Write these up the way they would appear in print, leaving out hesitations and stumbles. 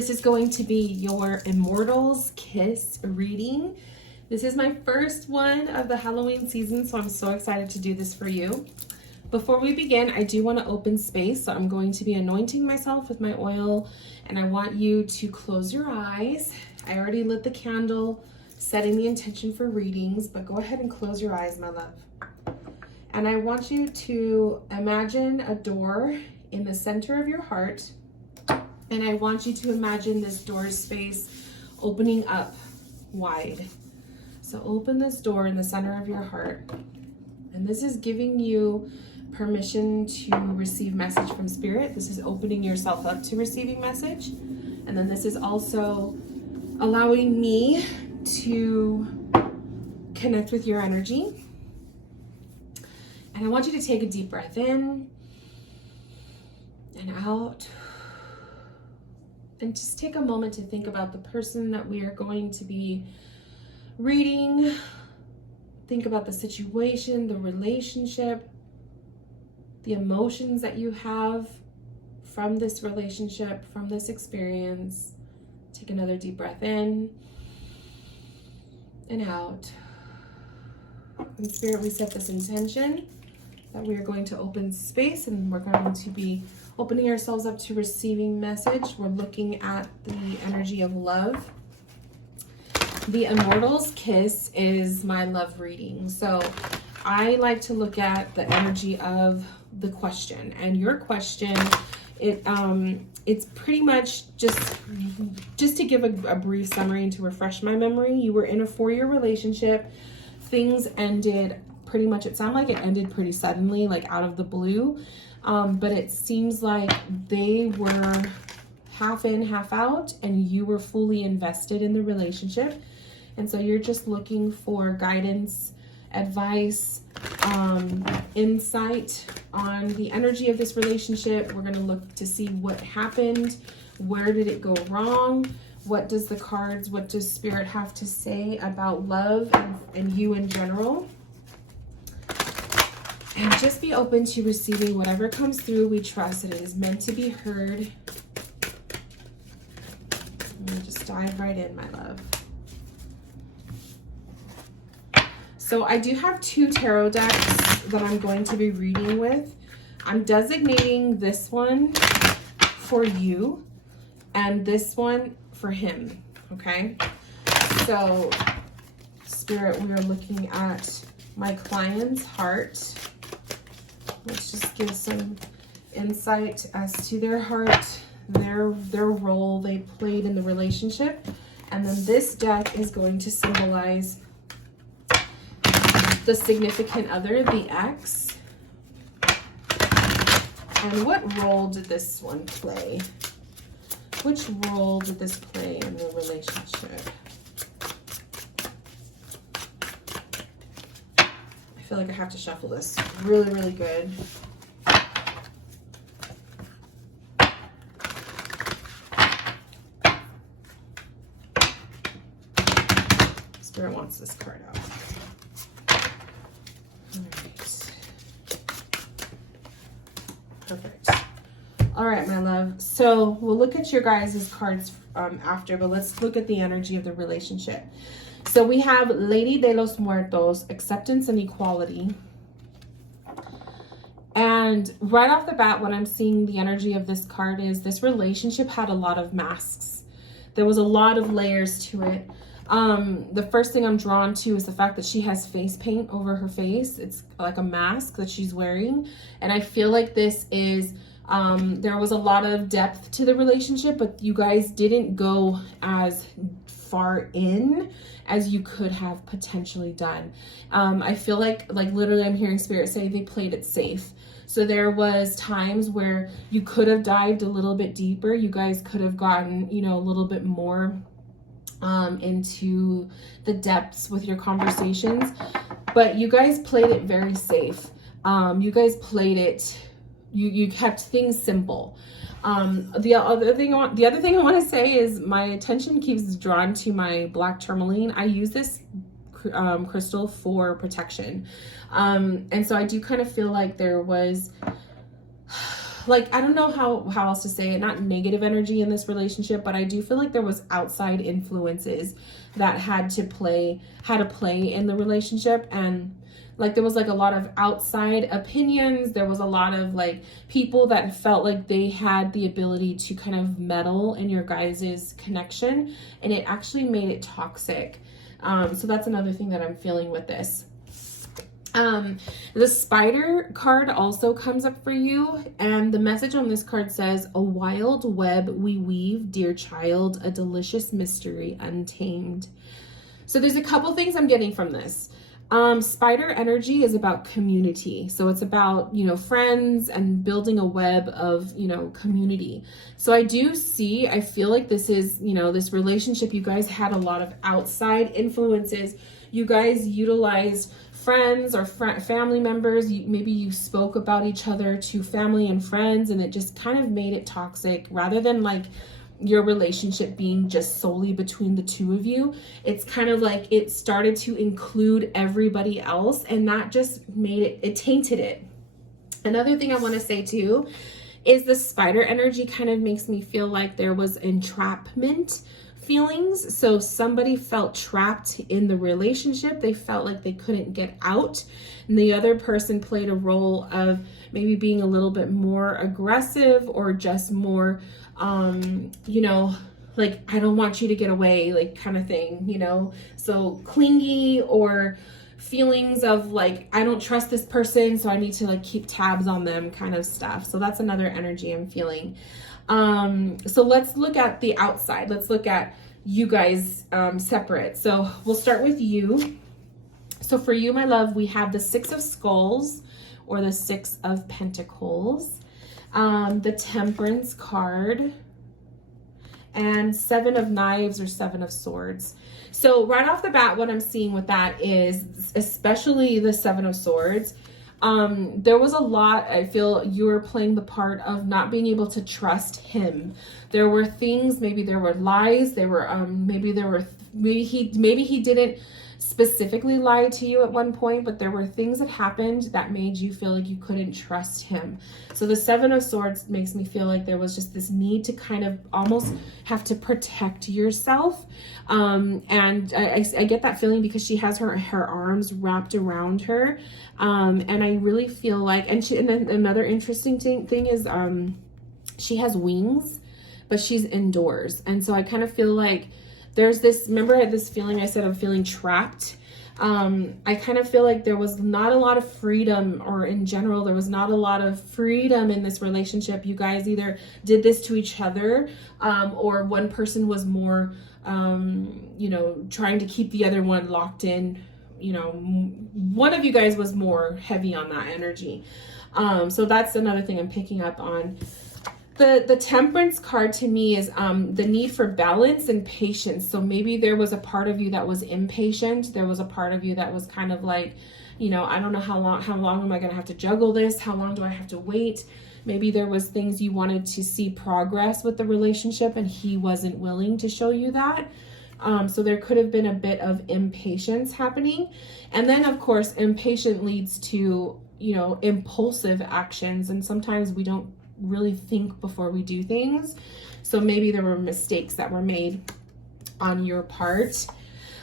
This is going to be your Immortal's Kiss reading. This is my first one of the Halloween season, so I'm so excited to do this for you. Before we begin, I do want to open space, so I'm going to be anointing myself with my oil, and I want you to close your eyes. I already lit the candle, setting the intention for readings, but go ahead and close your eyes, my love. And I want you to imagine a door in the center of your heart, and I want you to imagine this door space opening up wide. So open this door in the center of your heart, and this is giving you permission to receive message from Spirit. This is opening yourself up to receiving message. And then this is also allowing me to connect with your energy. And I want you to take a deep breath in and out. And just take a moment to think about the person that we are going to be reading. Think about the situation, the relationship, the emotions that you have from this relationship, from this experience. Take another deep breath in and out. In Spirit, we set this intention that we are going to open space, and we're going to be opening ourselves up to receiving message. We're looking at the energy of love. The Immortal's Kiss is my love reading. So I like to look at the energy of the question, and your question, it's pretty much just to give a brief summary and to refresh my memory. You were in a 4-year relationship. Things ended pretty much, it sounded like it ended pretty suddenly, like out of the blue. But it seems like they were half in, half out, and you were fully invested in the relationship. And so you're just looking for guidance, advice, insight on the energy of this relationship. We're going to look to see what happened. Where did it go wrong? What does Spirit have to say about love and you in general? And just be open to receiving whatever comes through. We trust that it is meant to be heard. Just dive right in, my love. So I do have 2 tarot decks that I'm going to be reading with. I'm designating this one for you and this one for him, okay? So Spirit, we are looking at my client's heart. Let's just give some insight as to their heart, their role they played in the relationship. And then this deck is going to symbolize the significant other, the ex. And what role did this one play? Which role did this play in the relationship? I feel like I have to shuffle this really, really good. Spirit wants this card out. Perfect. All right, my love. So we'll look at your guys' cards after, but let's look at the energy of the relationship. So we have Lady de los Muertos, acceptance and equality. And right off the bat, what I'm seeing the energy of this card is this relationship had a lot of masks. There was a lot of layers to it. The first thing I'm drawn to is the fact that she has face paint over her face. It's like a mask that she's wearing. And I feel like this is, there was a lot of depth to the relationship, but you guys didn't go as far in as you could have potentially done. I feel like literally I'm hearing Spirit say they played it safe. So there was times where you could have dived a little bit deeper. You guys could have gotten, a little bit more into the depths with your conversations, but you guys played it very safe. You guys played it, you kept things simple. The other thing I want to say is my attention keeps drawn to my black tourmaline. I use this crystal for protection. And so I do kind of feel like there was like, I don't know how else to say it, not negative energy in this relationship, but I do feel like there was outside influences that had to play in the relationship. And like there was like a lot of outside opinions. There was a lot of like people that felt like they had the ability to kind of meddle in your guys' connection, and it actually made it toxic. So that's another thing that I'm feeling with this. The spider card also comes up for you, and the message on this card says, "A wild web we weave, dear child, a delicious mystery untamed." So there's a couple things I'm getting from this. Spider energy is about community. So it's about, you know, friends and building a web of, you know, community. So I feel like this is, you know, this relationship, you guys had a lot of outside influences. You guys utilized friends or family members. Maybe you spoke about each other to family and friends, and it just kind of made it toxic rather than like your relationship being just solely between the two of you. It's kind of like it started to include everybody else, and that just made it tainted it. Another thing I want to say too is the spider energy kind of makes me feel like there was entrapment feelings. So somebody felt trapped in the relationship. They felt like they couldn't get out, and the other person played a role of maybe being a little bit more aggressive or just more you know, like, I don't want you to get away, like, kind of thing, you know, so clingy, or feelings of like, I don't trust this person, so I need to like keep tabs on them kind of stuff. So that's another energy I'm feeling. So let's look at the outside. Let's look at you guys separate. So we'll start with you. So for you, my love, we have the Six of Skulls or the Six of Pentacles, the Temperance card, and Seven of Knives or Seven of Swords. So right off the bat, what I'm seeing with that is, especially the Seven of Swords, there was a lot, I feel you were playing the part of not being able to trust him. There were things, maybe there were lies, maybe he didn't specifically lie to you at one point, but there were things that happened that made you feel like you couldn't trust him. So the Seven of Swords makes me feel like there was just this need to kind of almost have to protect yourself. And I get that feeling because she has her arms wrapped around her. And I really feel like, and then another interesting thing is, she has wings, but she's indoors. And so I kind of feel like there's this, remember I had this feeling, I said I'm feeling trapped. I kind of feel like there was not a lot of freedom, or in general, there was not a lot of freedom in this relationship. You guys either did this to each other, or one person was more, you know, trying to keep the other one locked in. You know, one of you guys was more heavy on that energy. So that's another thing I'm picking up on. The Temperance card to me is the need for balance and patience. So maybe there was a part of you that was impatient. There was a part of you that was kind of like, you know, I don't know how long am I going to have to juggle this? How long do I have to wait? Maybe there was things you wanted to see progress with the relationship, and he wasn't willing to show you that. So there could have been a bit of impatience happening. And then, of course, impatient leads to, you know, impulsive actions. And sometimes we don't really think before we do things. So maybe there were mistakes that were made on your part.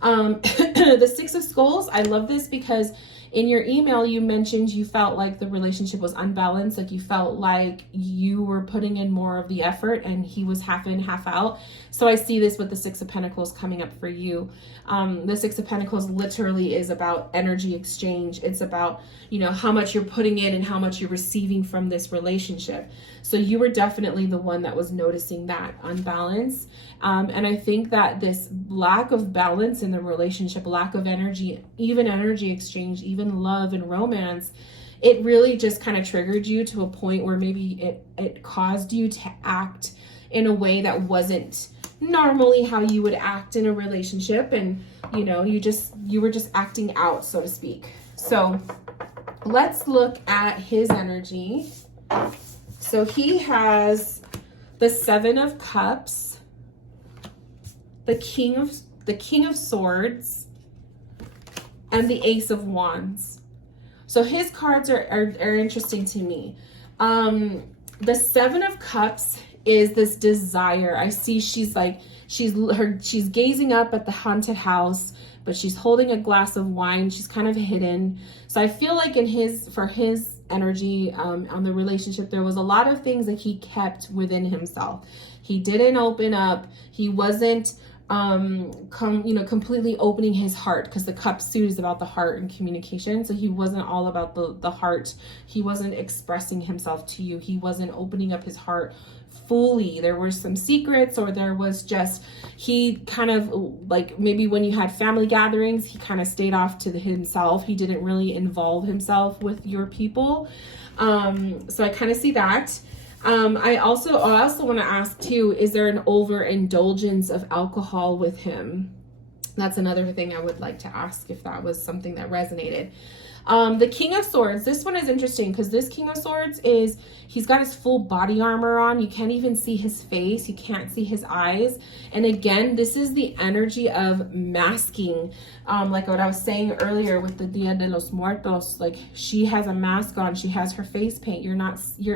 The Six of Skulls, I love this because in your email, you mentioned you felt like the relationship was unbalanced. Like you felt like you were putting in more of the effort and he was half in, half out. So I see this with the Six of Pentacles coming up for you. The Six of Pentacles literally is about energy exchange. It's about, you know, how much you're putting in and how much you're receiving from this relationship. So you were definitely the one that was noticing that unbalance. And I think that this lack of balance in the relationship, lack of energy, even energy exchange, even love and romance, it really just kind of triggered you to a point where maybe it caused you to act in a way that wasn't normally how you would act in a relationship. And, you know, you were just acting out, so to speak. So let's look at his energy. So he has the Seven of Cups, the King of Swords, and the Ace of Wands. So his cards are interesting to me. The Seven of Cups is this desire. I see she's gazing up at the haunted house, but she's holding a glass of wine. She's kind of hidden. So I feel like for his energy on the relationship, there was a lot of things that he kept within himself. He didn't open up. He wasn't completely opening his heart, because the cup suit is about the heart and communication. So he wasn't all about the heart. He wasn't expressing himself to you. He wasn't opening up his heart fully. There were some secrets, or there was just, he kind of like, maybe when you had family gatherings, he kind of stayed off to himself. He didn't really involve himself with your people. So I kind of see that. I also want to ask too, is there an overindulgence of alcohol with him? That's another thing I would like to ask, if that was something that resonated. The King of Swords, this one is interesting, because this King of Swords he's got his full body armor on. You can't even see his face. You can't see his eyes. And again, this is the energy of masking. Like what I was saying earlier with the Dia de los Muertos, like she has a mask on. She has her face paint. You're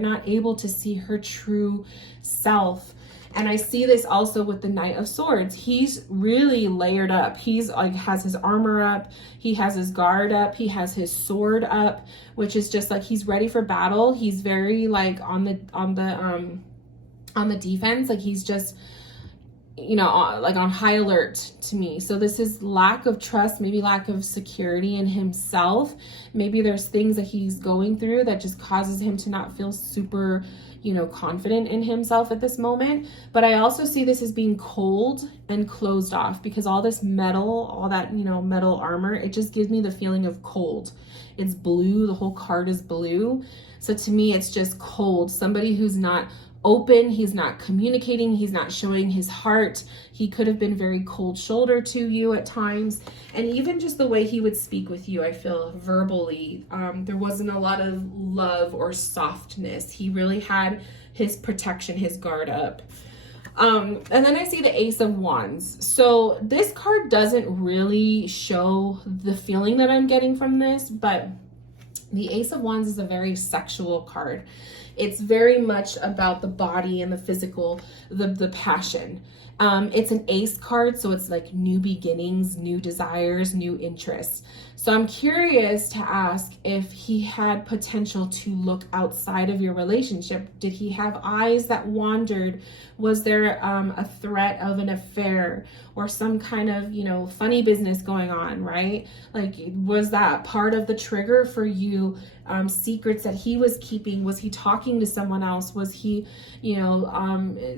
not able to see her true self. And I see this also with the Knight of Swords. He's really layered up. He's like, has his armor up. He has his guard up. He has his sword up, which is just like, he's ready for battle. He's very like on the defense. Like he's just, like on high alert to me. So this is lack of trust, maybe lack of security in himself. Maybe there's things that he's going through that just causes him to not feel super confident in himself at this moment. But I also see this as being cold and closed off, because all this metal, all that, metal armor, it just gives me the feeling of cold. It's blue. The whole card is blue. So to me, it's just cold. Somebody who's not open. He's not communicating. He's not showing his heart. He could have been very cold-shouldered to you at times. And even just the way he would speak with you, I feel verbally, there wasn't a lot of love or softness. He really had his protection, his guard up. And then I see the Ace of Wands. So this card doesn't really show the feeling that I'm getting from this, but the Ace of Wands is a very sexual card. It's very much about the body and the physical, the passion. It's an ace card, so it's like new beginnings, new desires, new interests. So I'm curious to ask if he had potential to look outside of your relationship. Did he have eyes that wandered? Was there a threat of an affair or some kind of, funny business going on, right? Like, was that part of the trigger for you? Secrets that he was keeping? Was he talking to someone else? Was he,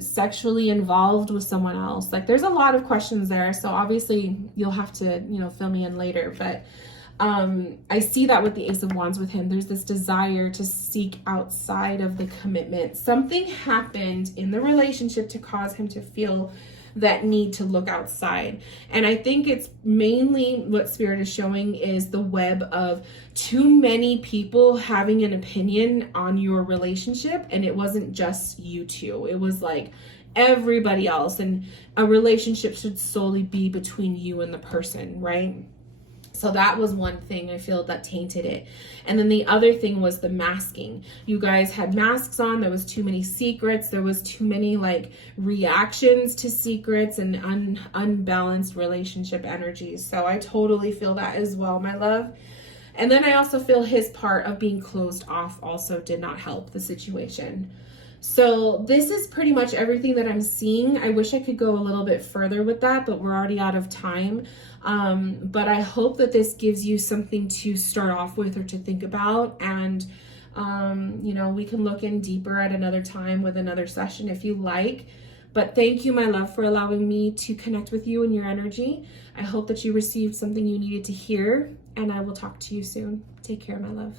sexually involved with someone else? Like, there's a lot of questions there. So obviously you'll have to, fill me in later, but I see that with the Ace of Wands with him. There's this desire to seek outside of the commitment. Something happened in the relationship to cause him to feel that need to look outside. And I think it's mainly what Spirit is showing is the web of too many people having an opinion on your relationship. And it wasn't just you two. It was like everybody else. And a relationship should solely be between you and the person, right? So that was one thing I feel that tainted it. And then the other thing was the masking. You guys had masks on. There was too many secrets. There was too many reactions to secrets and unbalanced relationship energies. So I totally feel that as well, my love. And then I also feel his part of being closed off also did not help the situation. So this is pretty much everything that I'm seeing. I wish I could go a little bit further with that, but we're already out of time. But I hope that this gives you something to start off with or to think about. And, we can look in deeper at another time with another session if you like. But thank you, my love, for allowing me to connect with you and your energy. I hope that you received something you needed to hear, and I will talk to you soon. Take care, my love.